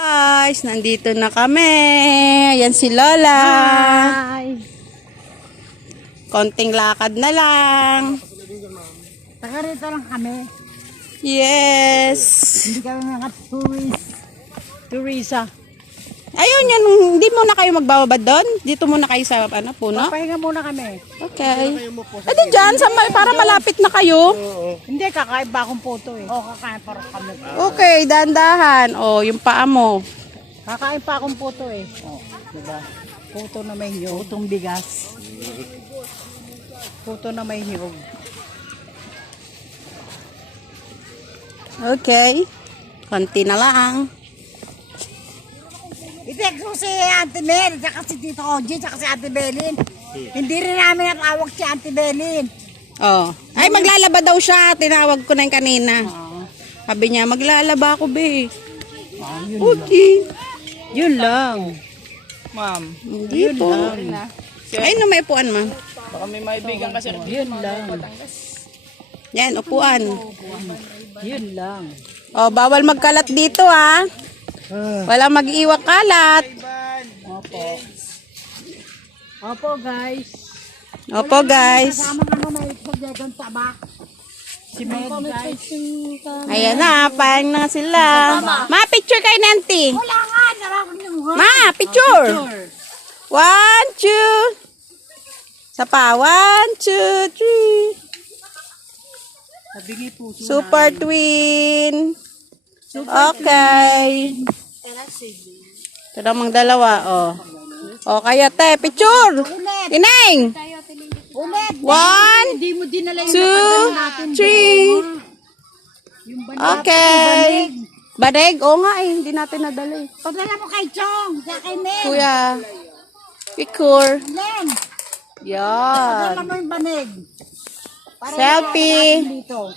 Guys, nandito na kami. Yan si Lola. Hi! Konting lakad na lang. Taga rito lang kami. Yes. Hindi kami mga turista. Ayun yan, hindi muna kayo magbababad doon. Dito muna kayo sa puno. Papahinga muna kami. Okay. Edi dyan, para malapit na kayo. Hindi, kakain ba akong puto eh. Oo, kakain pa rin kami. Okay, dahan-dahan. Oh, yung paa mo. Kakain pa akong puto eh. Oh, diba? Puto na may hiyog. Putong bigas. Puto na may hiyog. Okay. Konti na lang. I-text mo si Auntie Mel, tsaka si Tito Oji, tsaka si Auntie Belin. Hindi rin namin natawag si Auntie Belin. Oh. Ay, maglalaba daw siya. Tinawag ko na yung kanina. Sabi niya, maglalaba ako, be. Okay. Yun lang. Ma'am, Hindi po. Ay, no, may upuan, ma. baka may maibigan kasi. Yun lang. Yan, upuan. Yun lang. Oh, bawal magkalat dito, ha. Walang mag-iwak kalat. Opo. Opo guys. Opo, guys. Kasama nga naman ipagdagan tabak. Si Meg guys. Ayan na, parang na sila. Ma, picture kay Nanti. Wala nga, narakon yung mukha. Ma, picture. 1, 2. Sa pa, 1, 2, 3. Sabingi puso. Super twin. Okay. Ito namang dalawa, oh. O, kaya te, picture. Ineng. Ulit. 1, Hindi mo dinala yung 2, 3. Okay. Badeg? Oo nga eh, hindi natin nadala eh. Pagdala mo kay Chong, sa kay Mel. Kuya. Picture. Len, Yan. pagdala mo yung banig. Para Selfie. dito.